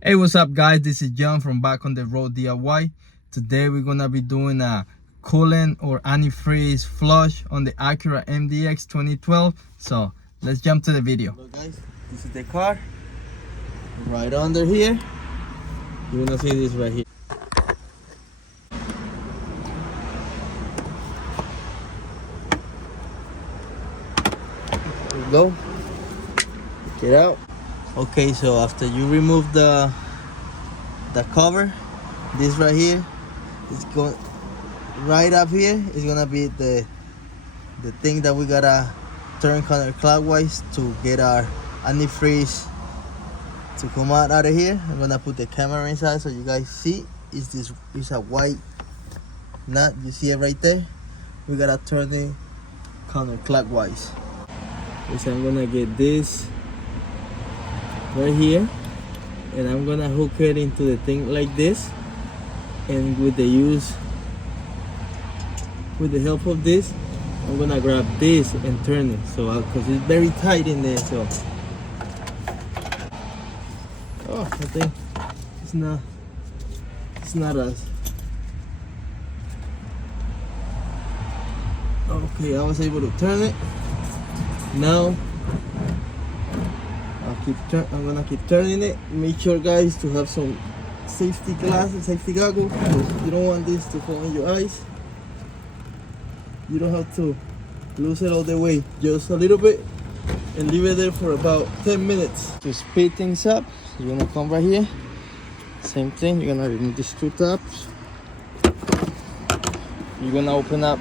Hey, what's up guys? This is John from Back on the Road DIY. Today we're gonna be doing a coolant or antifreeze flush on the Acura Mdx 2012. So let's jump to the video. Look guys, this is the car right under here. You're gonna see this right here. There we go. Get out. Okay, so after you remove the cover, this right here is going right up here is gonna be the thing that we gotta turn counterclockwise to get our antifreeze to come out of here. I'm gonna put the camera inside so you guys see. Is a white nut, you see it right there? We gotta turn it counterclockwise. So I'm gonna get this right here and I'm gonna hook it into the thing like this, and with the help of this I'm gonna grab this and turn it, so because it's very tight in there. So I think it's not us. Okay, I was able to turn it. Now I'm gonna keep turning it. Make sure guys to have some safety glasses, safety goggles, because you don't want this to fall in your eyes. You don't have to lose it all the way, just a little bit, and leave it there for about 10 minutes. To speed things up, you're gonna come right here, same thing, you're gonna remove these two tabs. You're gonna open up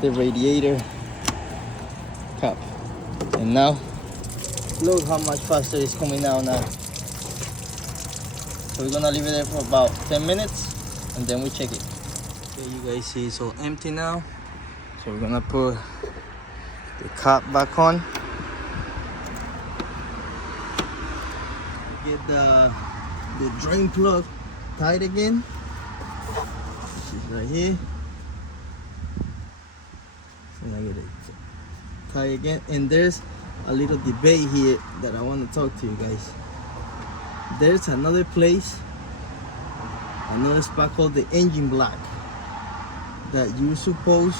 the radiator cap, and now look how much faster it's coming out now. So we're gonna leave it there for about 10 minutes and then we check it. Okay, you guys see it's all empty now. So we're gonna put the cap back on. Get the drain plug tight again. This is right here. And I get it tight again. And there's a little debate here that I want to talk to you guys. There's another place, another spot called the engine block, that you suppose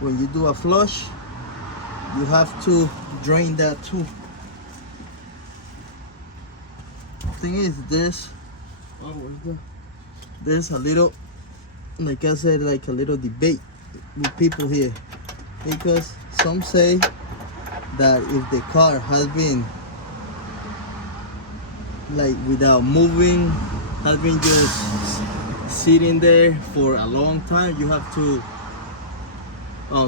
when you do a flush you have to drain that too. Thing is there's a little, like I said, like a little debate with people here, because some say that if the car has been like without moving, has been just sitting there for a long time, you have to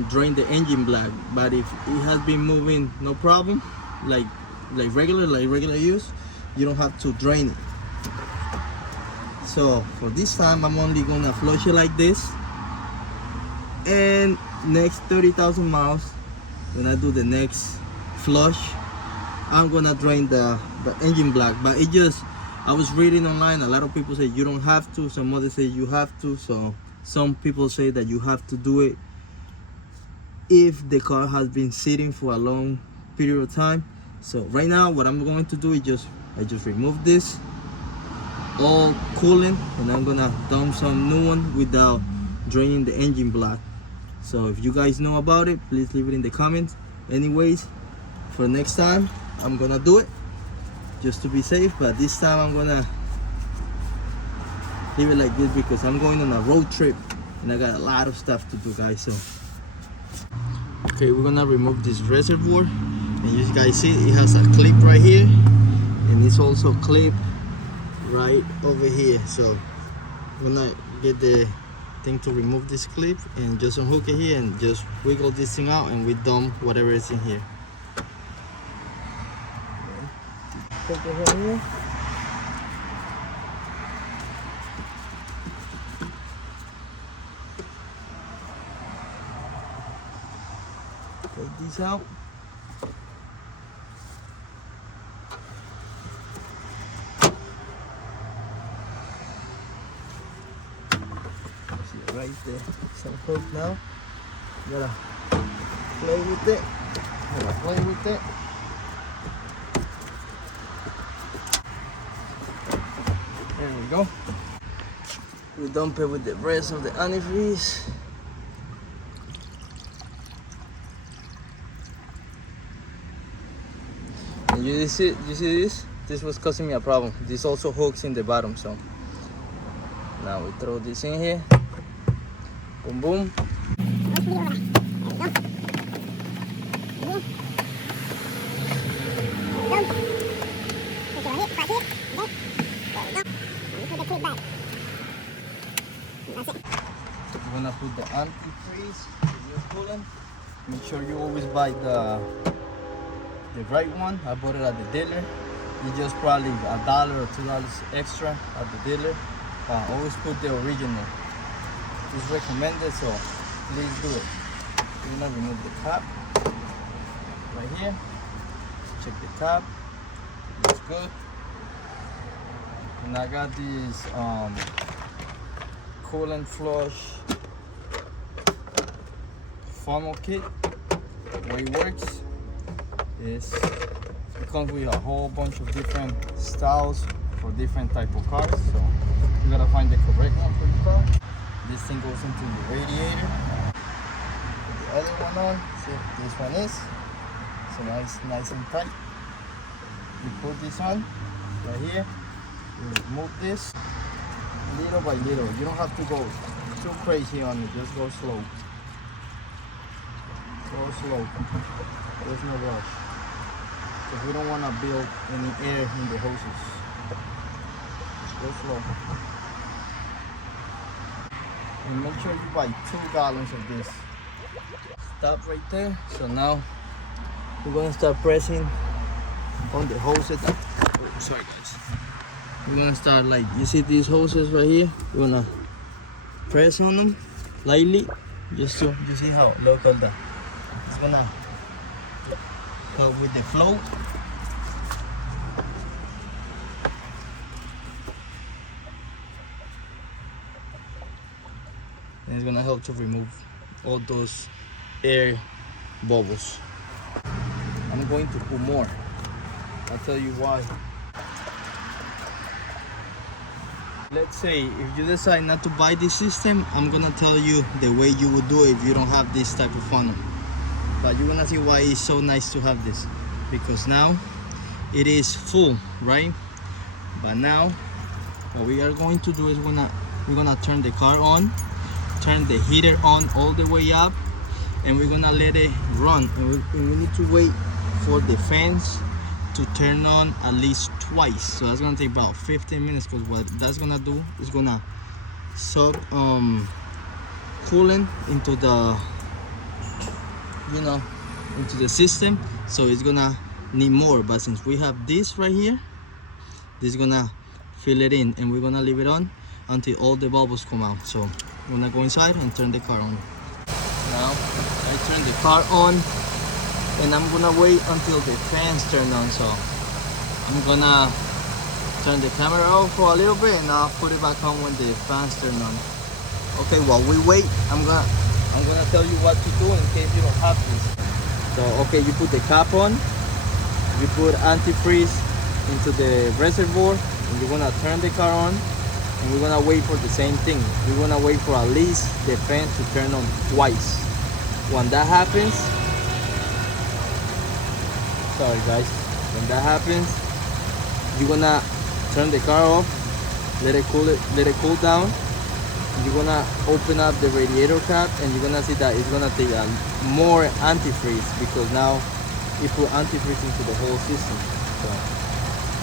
drain the engine block. But if it has been moving no problem, like regular use, you don't have to drain it. So for this time I'm only gonna flush it like this, and next 30,000 miles when I do the next flush I'm gonna drain the engine block. But it just, I was reading online, a lot of people say you don't have to, some others say you have to. So some people say that you have to do it if the car has been sitting for a long period of time. So right now what I'm going to do is I just remove this all coolant, and I'm gonna dump some new one without draining the engine block. So if you guys know about it, please leave it in the comments. Anyways, for next time I'm gonna do it just to be safe, but this time I'm gonna leave it like this because I'm going on a road trip and I got a lot of stuff to do, guys. So okay, we're gonna remove this reservoir, and you guys see it has a clip right here, and it's also clipped right over here. So I'm gonna get the thing to remove this clip and just unhook it here and just wiggle this thing out, and we dump whatever is in here. Take it right here. Take this out. See it right there. Some hook now. You gotta play with it. we go. We dump it with the rest of the antifreeze. And you see this? This was causing me a problem. This also hooks in the bottom, so now we throw this in here. Boom, boom. So we're gonna put the antifreeze, the coolant. Make sure you always buy the right one. I bought it at the dealer. It's just probably $1 or $2 extra at the dealer. Always put the original. It's recommended, so please do it. We're gonna remove the cap right here. Check the cap. Looks good. And I got this coolant flush funnel kit. The way it works is it comes with a whole bunch of different styles for different type of cars. So you gotta find the correct one for your car. This thing goes into the radiator. Put the other one on. See, this one is. So now it's nice and tight. You put this on right here. You remove this little by little. You don't have to go too crazy on it. Just go slow. Go slow. There's no rush. Because we don't want to build any air in the hoses. Just go slow. And make sure you buy 2 gallons of this. Stop right there. So now we're going to start pressing on the hoses. Oh, sorry guys. We're going to start, like, you see these hoses right here? We're going to press on them lightly. Just to, you see how, look at that. It's going to help with the flow. And it's gonna help to remove all those air bubbles. I'm going to put more. I'll tell you why. Let's say if you decide not to buy this system, I'm gonna tell you the way you would do it if you don't have this type of funnel. But you're gonna see why it's so nice to have this. Because now it is full, right? But now what we are going to do is we're gonna turn the car on. Turn the heater on all the way up, and we're gonna let it run, and we need to wait for the fans to turn on at least twice. So that's gonna take about 15 minutes, because what that's gonna do is gonna suck coolant into the into the system, so it's gonna need more. But since we have this right here, this is gonna fill it in, and we're gonna leave it on until all the bubbles come out. So I'm gonna go inside and turn the car on. Now I turn the car on, and I'm gonna wait until the fans turn on. So I'm gonna turn the camera off for a little bit, and I'll put it back on when the fans turn on. Okay, while we wait, I'm gonna tell you what to do in case you don't have this. So okay, you put the cap on, you put antifreeze into the reservoir, and you're gonna turn the car on. And we're gonna wait for the same thing. We're gonna wait for at least the fan to turn on twice. When that happens, sorry guys, when that happens, you're gonna turn the car off, let it cool down. You're gonna open up the radiator cap, and you're gonna see that it's gonna take more antifreeze, because now you put antifreeze into the whole system. So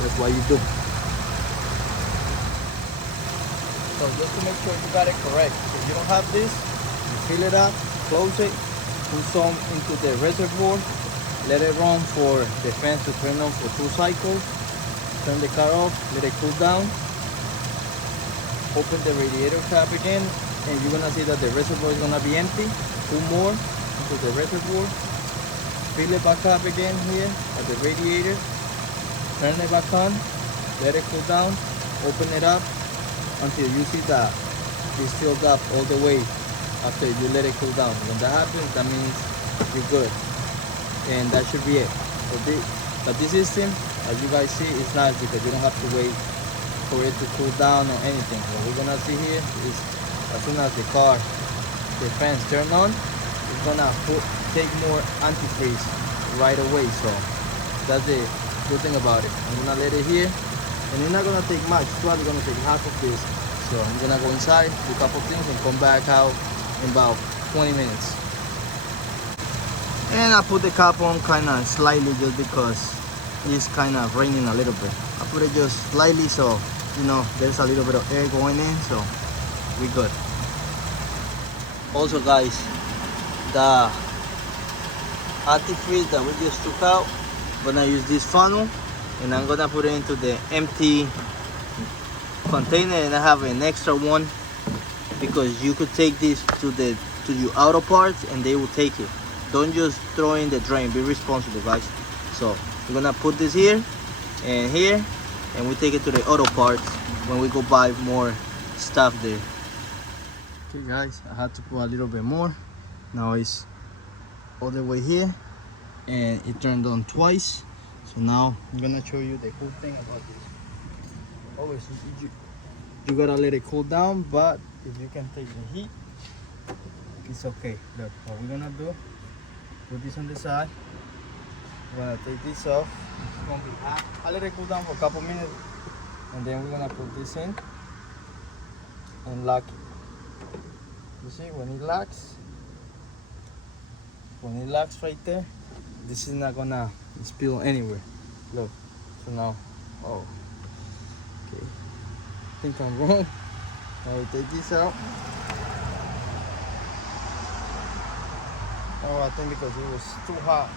that's what you do. So just to make sure you got it correct, if you don't have this, you fill it up, close it, put some into the reservoir, let it run for the fan to turn on for 2 cycles, turn the car off, let it cool down, open the radiator cap again, and you're gonna see that the reservoir is gonna be empty. 2 more into the reservoir, fill it back up again here at the radiator, turn it back on, let it cool down, open it up until you see that it's filled up all the way after you let it cool down. When that happens, that means you're good, and that should be it. But this system, as you guys see, is nice because you don't have to wait for it to cool down or anything. What we're gonna see here is as soon as the fans turn on, it's gonna take more antifreeze right away. So that's the good thing about it. I'm gonna let it here, and it's not gonna take much. It's probably gonna take half of this. So I'm gonna go inside, do a couple things, and come back out in about 20 minutes. And I put the cap on kind of slightly just because it's kind of raining a little bit. I put it just slightly so, you know, there's a little bit of air going in, so we good. Also guys, the antifreeze that we just took out, I'm gonna use this funnel and I'm gonna put it into the empty container, and I have an extra one because you could take this to your auto parts and they will take it. Don't just throw in the drain, be responsible guys. So we're gonna put this here and here, and we take it to the auto parts when we go buy more stuff there. Okay guys, I had to put a little bit more. Now it's all the way here and it turned on twice. So now I'm gonna show you the cool thing about this. Always you gotta let it cool down, but if you can take the heat, it's okay. Look, what we're gonna do, put this on the side. We're gonna take this off. It's gonna be hot. I'll let it cool down for a couple minutes, and then we're gonna put this in and lock it. You see, when it locks right there, this is not gonna spill anywhere. Look, so now, oh, okay, I think I'm wrong. Now we take this out. Oh, I think because it was too hot.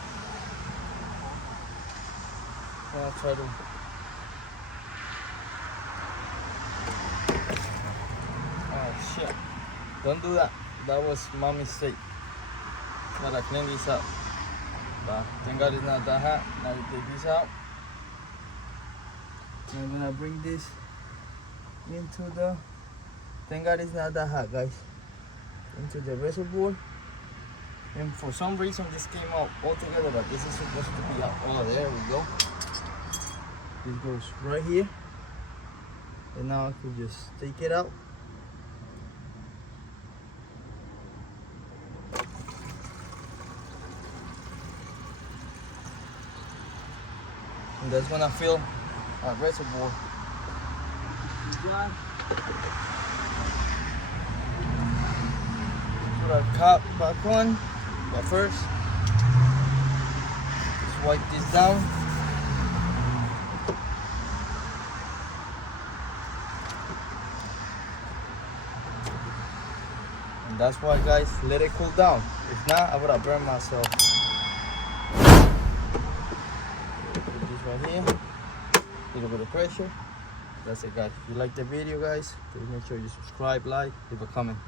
I'll try to. Oh shit! Don't do that. That was my mistake. Gotta clean this up. But thank God it's not that hot. Now we take this out. I'm gonna bring this into the. Thank God it's not that hot, guys. Into the reservoir. And for some reason this came out all together, but this is supposed to be out. Oh, there we go. This goes right here. And now I can just take it out. And that's gonna fill our reservoir. Put our cap back on, but first, just wipe this down. And that's why, guys, let it cool down. If not, I would have burned myself. Put this right here, a little bit of pressure. That's it, guys. If you like the video, guys, please make sure you subscribe, like, leave a comment.